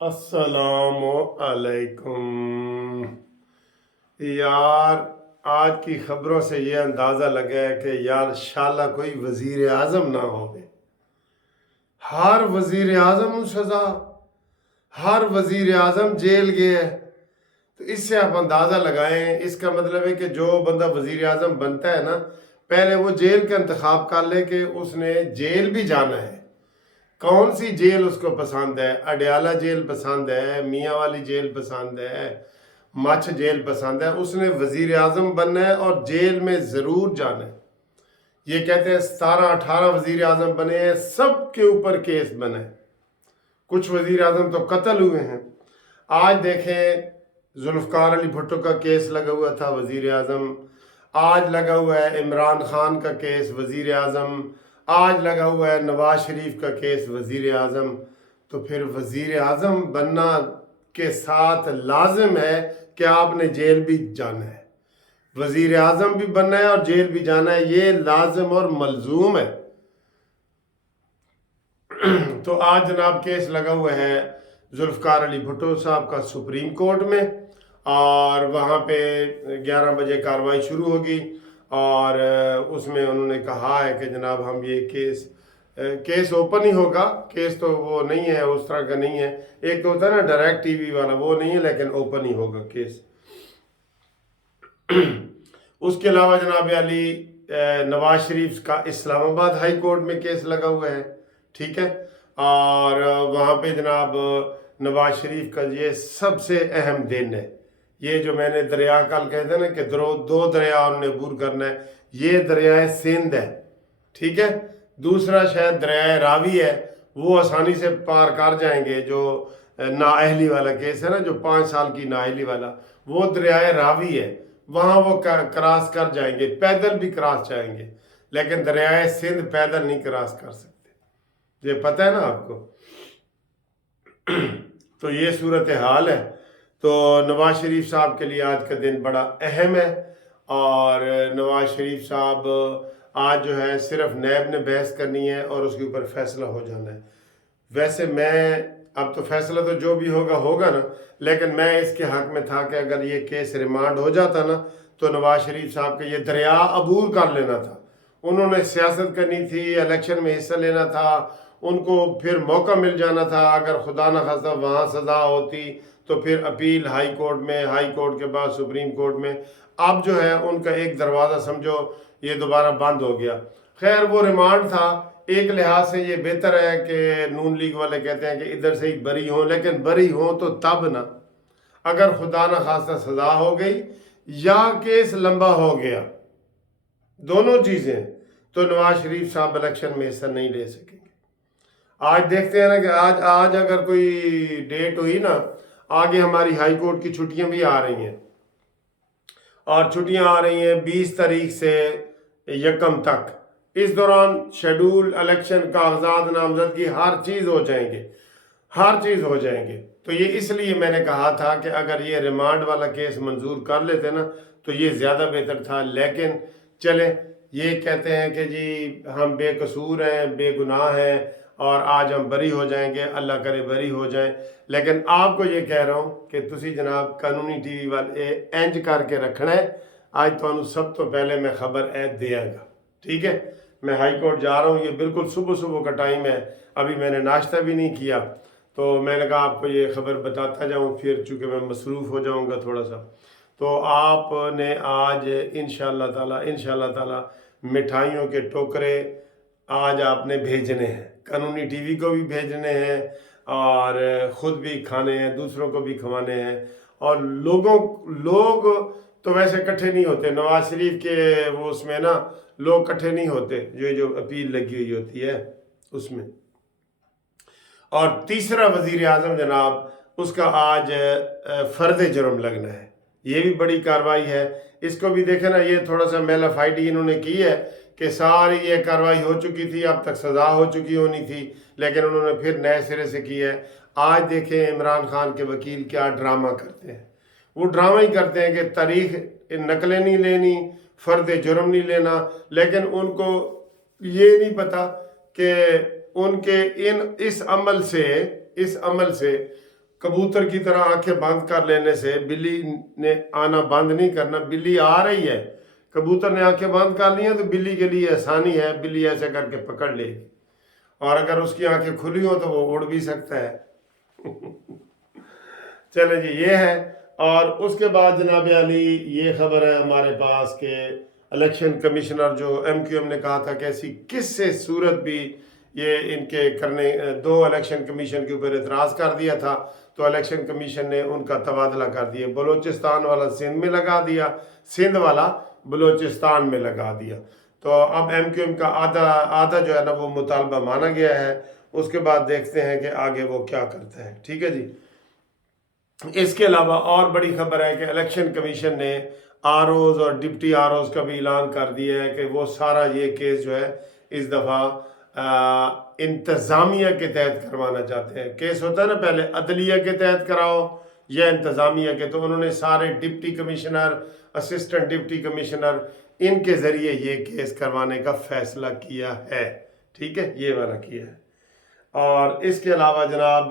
अस्सलाम अलैकुम यार। आज की खबरों से ये अंदाज़ा लगा है कि यार शाला कोई वज़ीर आज़म ना हो। हर वज़ीर आज़म को सज़ा, हर वज़ीर आज़म जेल गए। तो इससे आप अंदाज़ा लगाएं, इसका मतलब है कि जो बंदा वज़ीर आज़म बनता है ना, पहले वो जेल का इंतखाब कर ले कि उसने जेल भी जाना है। कौन सी जेल उसको पसंद है? अडयाला जेल पसंद है, मियाँ वाली जेल पसंद है, मच्छ जेल पसंद है? उसने वज़ीर आज़म बनना है और जेल में ज़रूर जाना है। ये कहते हैं 17-18 वज़ीर आज़म बने हैं, सब के ऊपर केस बने हैं। कुछ वज़ीर आज़म तो कत्ल हुए हैं। आज देखें, जुल्फ़कार अली भुट्टो का केस लगा हुआ था वज़ीर आज़म। आज लगा हुआ है इमरान खान का केस वज़ीर आज़म। आज लगा हुआ है नवाज शरीफ का केस वज़ीर आज़म। तो फिर वज़ीर आज़म बनना के साथ लाजिम है कि आपने जेल भी जाना है। वज़ीर आज़म भी बनना है और जेल भी जाना है, ये लाजिम और मलजूम है। तो आज जनाब केस लगा हुआ है जुल्फ़कार अली भुट्टो साहब का सुप्रीम कोर्ट में, और वहाँ पे 11 बजे कार्रवाई शुरू होगी। और उसमें उन्होंने कहा है कि जनाब हम ये केस ओपन ही होगा। केस तो वो नहीं है, उस तरह का नहीं है। एक तो होता है ना डायरेक्ट टीवी वाला, वो नहीं है, लेकिन ओपन ही होगा केस। उसके अलावा जनाब अली नवाज शरीफ का इस्लामाबाद हाई कोर्ट में केस लगा हुआ है, ठीक है। और वहाँ पे जनाब नवाज शरीफ का ये सबसे अहम दिन है। ये जो मैंने दरिया कल कहते हैं ना कि दो दरिया उन्होंने अबूर करना है, ये दरिया सिंध है, ठीक है। दूसरा शायद दरिया रावी है, वो आसानी से पार कर जाएंगे। जो नाअहली वाला केस है ना, जो 5 साल की नाअहली वाला, वो दरिया रावी है, वहाँ वो क्रॉस कर जाएंगे, पैदल भी क्रॉस जाएंगे। लेकिन दरिया सिंध पैदल नहीं क्रॉस कर सकते, ये पता है ना आपको। तो ये सूरत हाल है। तो नवाज शरीफ साहब के लिए आज का दिन बड़ा अहम है। और नवाज शरीफ साहब आज जो है सिर्फ नैब ने बहस करनी है और उसके ऊपर फैसला हो जाना है। वैसे मैं, अब तो फैसला तो जो भी होगा होगा ना, लेकिन मैं इसके हक में था कि अगर ये केस रिमांड हो जाता ना, तो नवाज शरीफ साहब का ये दरिया अबूर कर लेना था। उन्होंने सियासत करनी थी, इलेक्शन में हिस्सा लेना था, उनको फिर मौका मिल जाना था। अगर खुदा न खास्ता वहाँ सज़ा होती तो फिर अपील हाई कोर्ट में, हाई कोर्ट के बाद सुप्रीम कोर्ट में। अब जो है उनका एक दरवाज़ा समझो ये दोबारा बंद हो गया। खैर वो रिमांड था, एक लिहाज से ये बेहतर है कि नून लीग वाले कहते हैं कि इधर से ही बरी हों, लेकिन बरी हों तो तब ना अगर खुदा न खास्ता सज़ा हो गई या केस लंबा हो गया, दोनों चीज़ें, तो नवाज शरीफ साहब इलेक्शन में हिस्सा नहीं ले सकेंगे। आज देखते हैं ना कि आज अगर कोई डेट हुई ना, आगे हमारी हाई कोर्ट की छुट्टियां भी आ रही हैं, और छुट्टियां आ रही हैं 20 तारीख से 1 तक। इस दौरान शेड्यूल, इलेक्शन, कागजात, नामजदगी, हर चीज़ हो जाएंगे, हर चीज़ हो जाएंगे। तो ये इसलिए मैंने कहा था कि अगर ये रिमांड वाला केस मंजूर कर लेते ना तो ये ज़्यादा बेहतर था। लेकिन चले, ये कहते हैं कि जी हम बेकसूर हैं, बेगुनाह हैं और आज हम बरी हो जाएंगे, अल्लाह करे बरी हो जाएं। लेकिन आपको ये कह रहा हूँ कि तुसी जनाब कानूनी टीवी वाले इंज करके रखना है। आज तो सब तो पहले मैं खबर देगा, ठीक है। मैं हाई कोर्ट जा रहा हूँ, ये बिल्कुल सुबह सुबह का टाइम है, अभी मैंने नाश्ता भी नहीं किया। तो मैंने कहा आपको ये खबर बताता जाऊँ, फिर चूँकि मैं मसरूफ़ हो जाऊँगा थोड़ा सा। तो आपने आज इंशाल्लाह ताला मिठाइयों के टोकरे आज आपने भेजने हैं, कानूनी टीवी को भी भेजने हैं और ख़ुद भी खाने हैं, दूसरों को भी खवाने हैं। और लोग तो वैसे इकट्ठे नहीं होते, नवाज शरीफ के वो उसमें ना लोग इकट्ठे नहीं होते, जो अपील लगी हुई होती है उसमें। और तीसरा वज़ीर आज़म जनाब, उसका आज फ़र्द जुर्म लगना है, ये भी बड़ी कार्रवाई है। इसको भी देखें ना, ये थोड़ा सा मेलाफाइडी इन्होंने की है कि सारी ये कार्रवाई हो चुकी थी, अब तक सज़ा हो चुकी होनी थी, लेकिन उन्होंने फिर नए सिरे से की है। आज देखें इमरान खान के वकील क्या ड्रामा करते हैं। वो ड्रामा ही करते हैं कि तारीख नकलें नहीं लेनी, फ़र्द जुर्म नहीं लेना, लेकिन उनको ये नहीं पता कि उनके इस अमल से कबूतर की तरह आंखें बंद कर लेने से बिल्ली ने आना बंद नहीं करना, बिल्ली आ रही है, कबूतर ने आंखें बंद कर ली हैं तो बिल्ली के लिए आसानी है, बिल्ली ऐसे करके पकड़ लेगी, और अगर उसकी आंखें खुली हो तो वो उड़ भी सकता है। चले जी, ये है। और उसके बाद जनाब अली ये खबर है हमारे पास के इलेक्शन कमिश्नर जो MQM ने कहा था कि ऐसी किससे सूरत भी ये इनके करने, 2 इलेक्शन कमीशन के ऊपर एतराज़ कर दिया था, तो इलेक्शन कमीशन ने उनका तबादला कर दिया, बलूचिस्तान वाला सिंध में लगा दिया, सिंध वाला बलूचिस्तान में लगा दिया। तो अब MQM का आधा जो है ना वो मुतालबा माना गया है। उसके बाद देखते हैं कि आगे वो क्या करता है। ठीक है जी। इसके अलावा और बड़ी खबर है कि इलेक्शन कमीशन ने ROs और डिप्टी ROs का भी ऐलान कर दिया है कि वो सारा ये केस जो है इस दफ़ा इंतज़ामिया के तहत करवाना चाहते हैं। केस होता है ना पहले अदलिया के तहत कराओ या इंतज़ामिया के, तो उन्होंने सारे deputy commissioner, assistant deputy commissioner, इनके ज़रिए ये केस करवाने का फ़ैसला किया है। ठीक है, ये वाला किया है। और इसके अलावा जनाब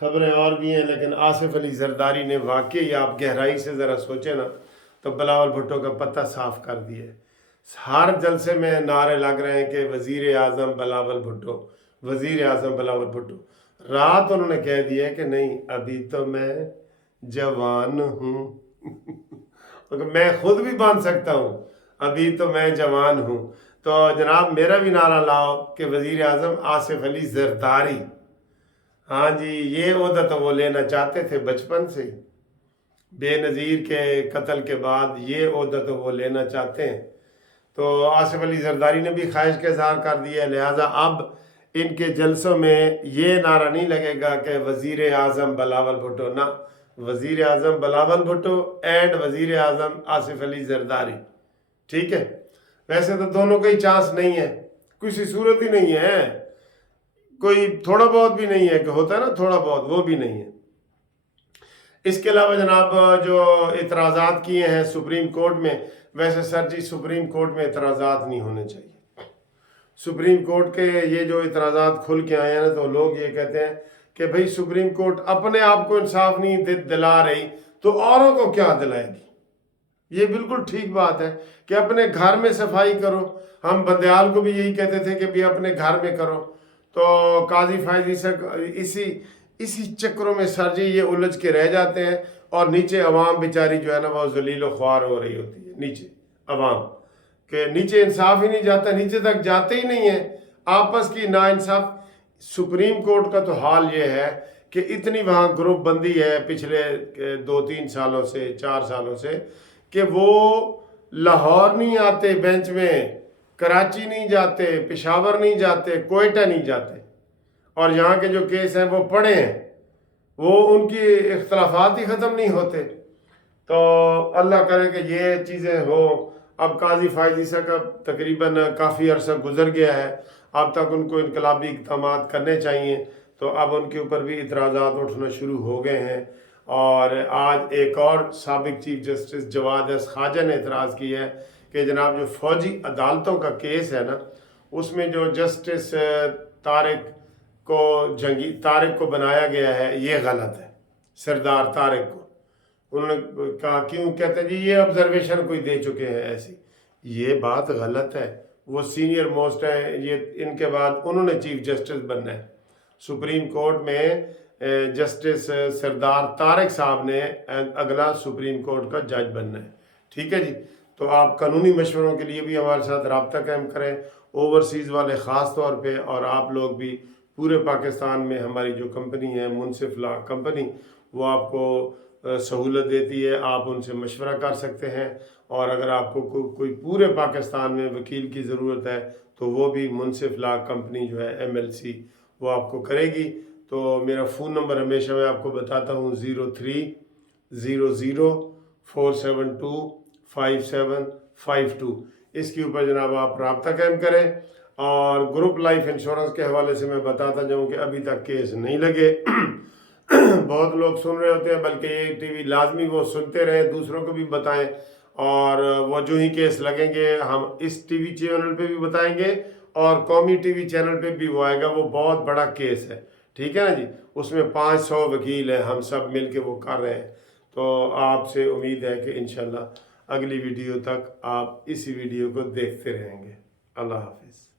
खबरें और भी हैं, लेकिन आसिफ अली जरदारी ने वाकई आप गहराई से ज़रा सोचें ना तो बिलावल भुट्टो का पत्ता साफ कर दिया है। हर जलसे में नारे लग रहे हैं कि वज़ीर आज़म बिलावल भुट्टो, वज़ीर आज़म बिलावल भुट्टो। रात उन्होंने कह दिया है कि नहीं अभी तो मैं जवान हूँ मैं खुद भी बन सकता हूँ, अभी तो मैं जवान हूँ। तो जनाब मेरा भी नारा लाओ कि वज़ीर आज़म आसिफ अली जरदारी, हाँ जी, ये ओहदा तो वो लेना चाहते थे बचपन से, बेनज़ीर के कत्ल के बाद ये ओहदा तो वो लेना चाहते हैं। तो आसिफ अली जरदारी ने भी ख्वाहिश का इजहार कर दिया, लिहाजा अब इनके जलसों में ये नारा नहीं लगेगा कि वज़ीर आज़म बिलावल भुट्टो, ना, वज़ीर आज़म बिलावल भुट्टो एंड वज़ीर आज़म आसिफ अली जरदारी। ठीक है, वैसे तो दोनों का ही चांस नहीं है, किसी सूरत ही नहीं है, कोई थोड़ा बहुत भी नहीं है कि होता है ना थोड़ा बहुत, वो भी नहीं है। इसके अलावा जनाब जो इतराज़ात किए हैं सुप्रीम कोर्ट में, वैसे सर जी सुप्रीम कोर्ट में इतराज़ात नहीं होने चाहिए। सुप्रीम कोर्ट के ये जो इतराज़ात खुल के आए हैं ना, तो लोग ये कहते हैं कि भाई सुप्रीम कोर्ट अपने आप को इंसाफ नहीं दिला रही तो औरों को क्या दिलाएगी। ये बिल्कुल ठीक बात है कि अपने घर में सफाई करो। हम बंदयाल को भी यही कहते थे कि भी अपने घर में करो। तो काजी फायजी से इसी चक्करों में सर जी ये उलझ के रह जाते हैं, और नीचे अवाम बेचारी जो है ना वो जलील ख्वार हो रही होती है। नीचे अवाम के नीचे इंसाफ ही नहीं जाता, नीचे तक जाते ही नहीं है, आपस की नाइंसाफ। सुप्रीम कोर्ट का तो हाल ये है कि इतनी वहाँ ग्रुप बंदी है पिछले 2-3 सालों से, 4 सालों से, कि वो लाहौर नहीं आते बेंच में, कराची नहीं जाते, पेशावर नहीं जाते, कोयटा नहीं जाते, और यहाँ के जो केस हैं वो पड़े हैं, वो उनकी इख्तलाफात ही ख़त्म नहीं होते। तो अल्लाह करे कि ये चीज़ें हो। अब काजी फायजी सा का तकरीबन काफ़ी अरसा गुजर गया है, अब तक उनको इनकलाबी इक़दामात करने चाहिए, तो अब उनके ऊपर भी इतराज़ात उठना शुरू हो गए हैं। और आज एक और साबिक chief justice Jawad S Khawaja ने इतराज़ किया है कि जनाब जो फ़ौजी अदालतों का केस है ना, उसमें जो जस्टिस तारिक को बनाया गया है ये गलत है। सरदार तारिक को उन्होंने कहा, क्यों, कहते हैं जी ये ऑब्जर्वेशन कोई दे चुके हैं ऐसी, ये बात गलत है। वो सीनियर मोस्ट है, ये इनके बाद उन्होंने चीफ जस्टिस बनना है। सुप्रीम कोर्ट में जस्टिस सरदार तारिक साहब ने अगला सुप्रीम कोर्ट का जज बनना है। ठीक है जी। तो आप कानूनी मशवरों के लिए भी हमारे साथ रब्ता कायम करें, ओवरसीज़ वाले ख़ास तौर पे, और आप लोग भी पूरे पाकिस्तान में हमारी जो कंपनी है मुनसिफ लॉ कंपनी, वो आपको सहूलत देती है, आप उनसे मशवरा कर सकते हैं। और अगर आपको कोई पूरे पाकिस्तान में वकील की ज़रूरत है तो वो भी मुनसिफ लॉ कंपनी जो है MLC वो आपको करेगी। तो मेरा फ़ोन नंबर हमेशा मैं आपको बताता हूँ 030047255752। इसके ऊपर जनाब आप रब्ता कायम करें। और ग्रुप लाइफ इंश्योरेंस के हवाले से मैं बताता जाऊँ कि अभी तक केस नहीं लगे बहुत लोग सुन रहे होते हैं, बल्कि ये TV लाजमी वो सुनते रहें, दूसरों को भी बताएं, और वो जो ही केस लगेंगे हम इस TV चैनल पे भी बताएंगे और कौमी TV चैनल पे भी वो आएगा। वो बहुत बड़ा केस है। ٹھیک ہے نا جی. اس میں 500 وکیل ہیں, ہم سب مل کے وہ کر رہے ہیں. تو آپ سے امید ہے کہ انشاءاللہ اگلی ویڈیو تک آپ اسی ویڈیو کو دیکھتے رہیں گے. اللہ حافظ.